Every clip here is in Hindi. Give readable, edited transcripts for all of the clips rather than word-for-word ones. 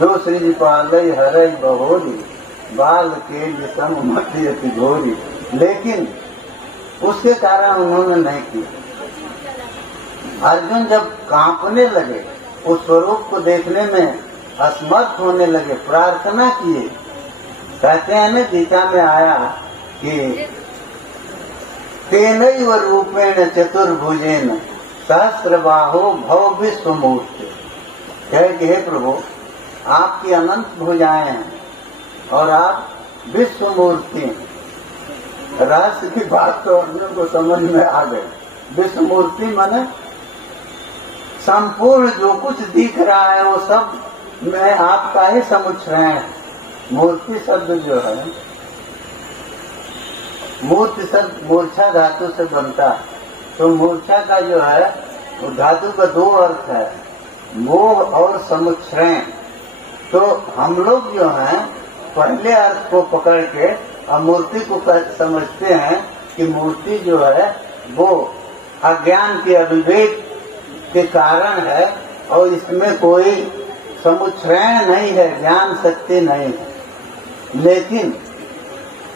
जो श्री पालय हरय बहोरी, बाल के सम मति अति घोरी। लेकिन उसके कारण उन्होंने नहीं किया। अर्जुन जब कांपने लगे, उस स्वरूप को देखने में असमर्थ होने लगे, प्रार्थना किए। कहते हैं न, गीता में आया कि तेनैव रूपेण चतुर्भुजेन सहस्रबाहो भव विश्वमूर्ति। कहे कि हे प्रभु, आपकी अनंत भुजाएं हैं और आप विश्वमूर्ति। रहस्य की बात तो अर्जुन को समझ में आ गई। विश्वमूर्ति माने संपूर्ण जो कुछ दिख रहा है वो सब में आपका ही समुच्चय है। मूर्ति शब्द जो है, मूर्ति शब्द मूर्छा धातु से बनता है। तो मूर्छा का जो है वो धातु का दो अर्थ है, मोह और समुच्चय। तो हम लोग जो हैं पहले अर्थ को पकड़ के और मूर्ति को समझते हैं कि मूर्ति जो है वो अज्ञान के अविवेक के कारण है और इसमें कोई समुच्चय नहीं है, ज्ञान शक्ति नहीं है। लेकिन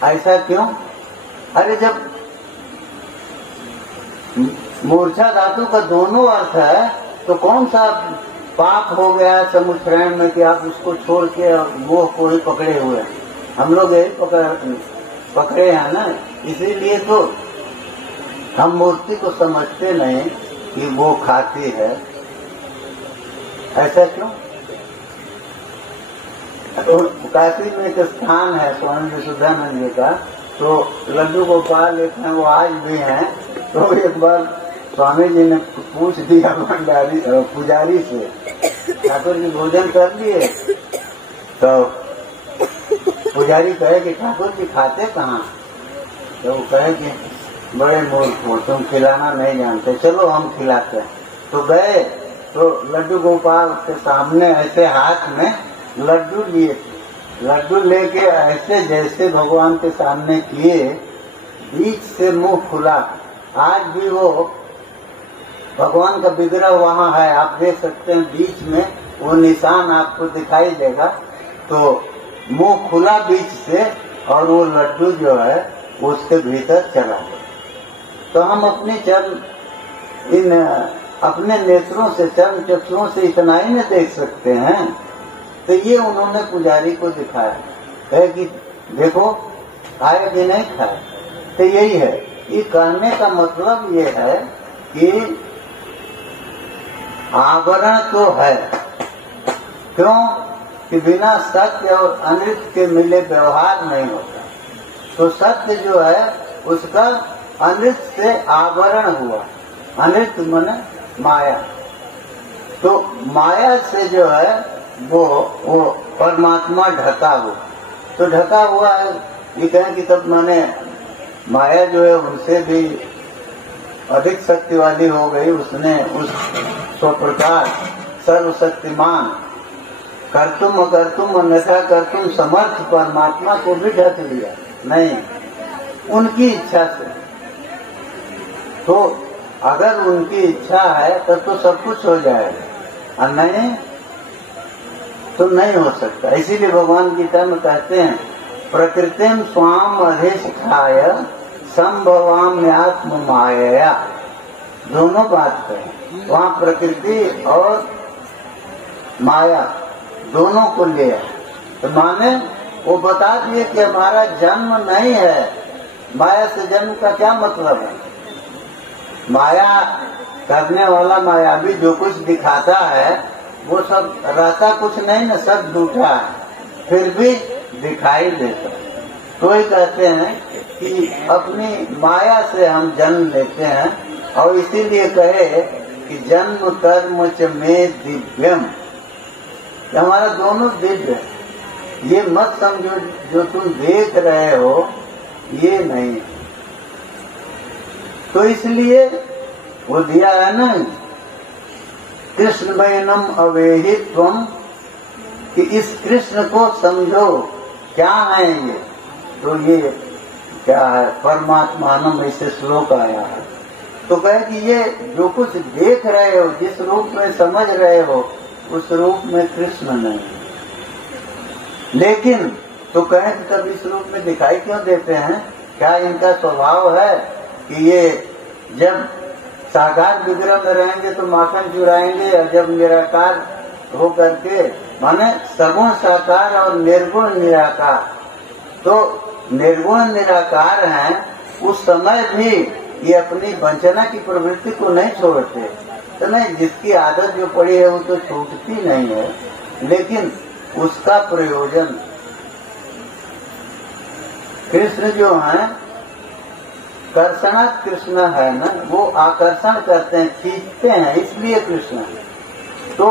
ऐसा क्यों? अरे जब मूर्छा धातु का दोनों अर्थ है तो कौन सा पाप हो गया समुच्चय में कि आप उसको छोड़ के मोह को ही पकड़े हुए हैं? हम लोग यही पकड़े हैं ना। इसीलिए तो हम मूर्ति को समझते नहीं कि वो खाती है। ऐसा क्यों? तो काशी में एक स्थान है स्वामी विशुद्धानंद जी का, तो लड्डू गोपाल एक हैं, वो आज भी हैं। तो एक बार स्वामी जी ने पूछ दिया भंडारी पुजारी से, ठाकुर जी भोजन कर लिए? तो पुजारी कहे कि ठाकुर जी खाते कहाँ? तो वो कहे कि बड़े मूर्ख हो, तुम खिलाना नहीं जानते, चलो हम खिलाते हैं। तो गए तो लड्डू गोपाल के सामने ऐसे हाथ में लड्डू लिए, लड्डू लेके ऐसे जैसे भगवान के सामने किए, बीच से मुंह खुला। आज भी वो भगवान का विग्रह वहाँ है, आप देख सकते हैं, बीच में वो निशान आपको दिखाई देगा। तो मुंह खुला बीच से और वो लड्डू जो है उसके भीतर चला गया। तो हम अपनी अपने नेत्रों से, चर्म चक्षुओं से इतना ही न देख सकते हैं। तो ये उन्होंने पुजारी को दिखाया, कहे कि देखो खाए कि नहीं खाए। तो यही है, ये कहने का मतलब ये है कि आवरण तो है। क्यों? कि बिना सत्य और अनृत के मिले व्यवहार नहीं होता। तो सत्य जो है उसका अनृत से आवरण हुआ। अनृत माने माया। तो माया से जो है वो परमात्मा ढका हुआ। तो ढका हुआ है, ये कहें कि तब माने माया जो है उनसे भी अधिक शक्ति वाली हो गई। उसने उस स्वप्रकार सर्वशक्तिमान कर्तुम अकर्तुम अन्यथा कर्तुम समर्थ परमात्मा को भी ढक लिया। नहीं, उनकी इच्छा से। तो अगर उनकी इच्छा है तब तो सब कुछ हो जाएगा, और नहीं तो नहीं हो सकता। इसीलिए भगवान गीता में कहते हैं प्रकृतिम स्वाम अधिष्ठाय संभवाम्यात्म माया। दोनों बात करें, वहाँ प्रकृति और माया दोनों को लिया। तो माने वो बता दिए कि हमारा जन्म नहीं है। माया से जन्म का क्या मतलब है? माया करने वाला मायावी जो कुछ दिखाता है वो सब रहता कुछ नहीं न, सब झूठा है, फिर भी दिखाई देता। तो ही कहते हैं कि अपनी माया से हम जन्म लेते हैं। और इसीलिए कहे कि जन्म कर्म च में दिव्यम, हमारा दोनों दिव्य है। ये मत समझो जो तुम देख रहे हो ये नहीं। तो इसलिए वो दिया है ना कृष्ण वैनम अवेहित्वम, कि इस कृष्ण को समझो क्या है ये। तो ये क्या है? परमात्मानम, ऐसे श्लोक आया है। तो कहे कि ये जो कुछ देख रहे हो, जिस रूप में समझ रहे हो, उस रूप में कृष्ण नहीं। लेकिन तो कहें कि तब इस रूप में दिखाई क्यों देते हैं? क्या इनका स्वभाव है कि ये जब साकार विग्रह में रहेंगे तो माखन चुराएंगे, और जब निराकार हो करके माने सगुण साकार और निर्गुण निराकार, तो निर्गुण निराकार हैं, उस समय भी ये अपनी वंचना की प्रवृत्ति को नहीं छोड़ते। तो नहीं, जिसकी आदत जो पड़ी है वो तो छूटती नहीं है, लेकिन उसका प्रयोजन कृष्ण जो है, कर्षणा कृष्ण है ना, वो आकर्षण करते हैं, खींचते हैं, इसलिए कृष्ण है। तो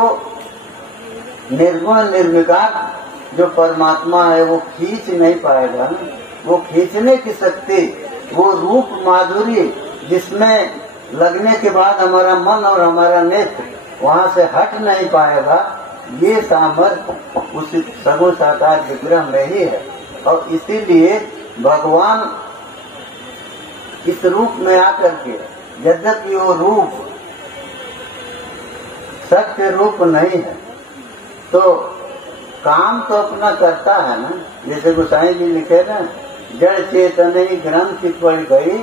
निर्गुण निर्विकार जो परमात्मा है वो खींच नहीं पाएगा ना, वो खींचने की शक्ति, वो रूप माधुरी जिसमें लगने के बाद हमारा मन और हमारा नेत्र वहाँ से हट नहीं पाएगा, ये सामर्थ्य उस सगुण साकार विग्रह में ही है। और इसीलिए भगवान इस रूप में आकर के, यद्यपि वो रूप सत्य रूप नहीं है, तो काम तो अपना करता है ना। जैसे गोसाई जी लिखे ना, जड़ चेतन ग्रंथि पड़ गई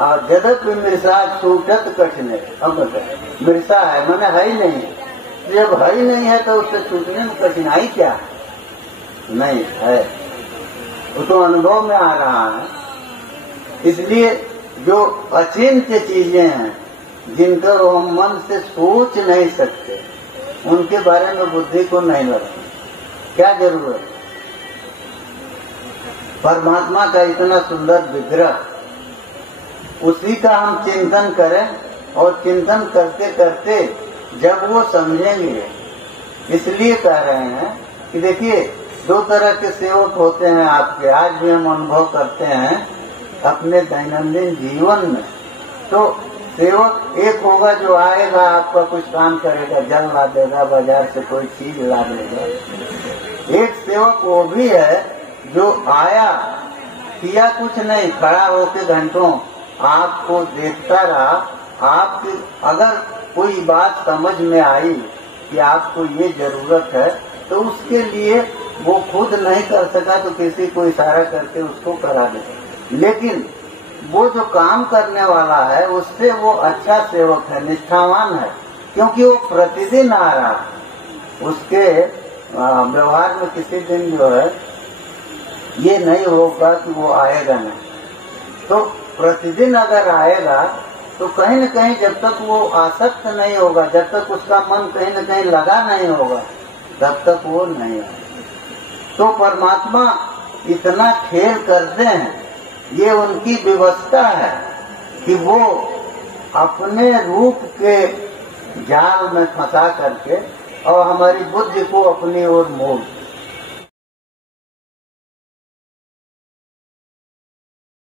और यद्यपि मृषा छूटत कठिन। अब बताए मृषा है मैंने है ही नहीं, जब है ही नहीं है तो उससे छूटने में कठिनाई क्या नहीं है, वो तो अनुभव में आ रहा है। इसलिए जो अचिंत्य चीजें हैं, जिनका हम मन से सोच नहीं सकते, उनके बारे में बुद्धि को नहीं लगती। क्या जरूरत? परमात्मा का इतना सुंदर विग्रह, उसी का हम चिंतन करें, और चिंतन करते करते जब वो समझेंगे, इसलिए कह रहे हैं कि देखिए दो तरह के सेवक होते हैं आपके, आज भी हम अनुभव करते हैं अपने दैनंदिन जीवन में। तो सेवक एक होगा जो आएगा, आपका कुछ काम करेगा, जल ला देगा, बाजार से कोई चीज ला देगा। एक सेवक वो भी है जो आया, किया कुछ नहीं, खड़ा होकर घंटों आपको देखता रहा। आपकी अगर कोई बात समझ में आई कि आपको ये जरूरत है, तो उसके लिए वो खुद नहीं कर सका तो किसी को इशारा करके उसको करा दे। लेकिन वो जो काम करने वाला है, उससे वो अच्छा सेवक है, निष्ठावान है, क्योंकि वो प्रतिदिन आ रहा। उसके व्यवहार में किसी दिन जो है ये नहीं होगा कि वो आएगा नहीं। तो प्रतिदिन अगर आएगा तो कहीं न कहीं जब तक वो आसक्त नहीं होगा, जब तक उसका मन कहीं न कहीं लगा नहीं होगा, तब तक वो नहीं आएगा। तो परमात्मा इतना खेल करते हैं, ये उनकी व्यवस्था है कि वो अपने रूप के जाल में फंसा करके और हमारी बुद्धि को अपनी ओर मोड़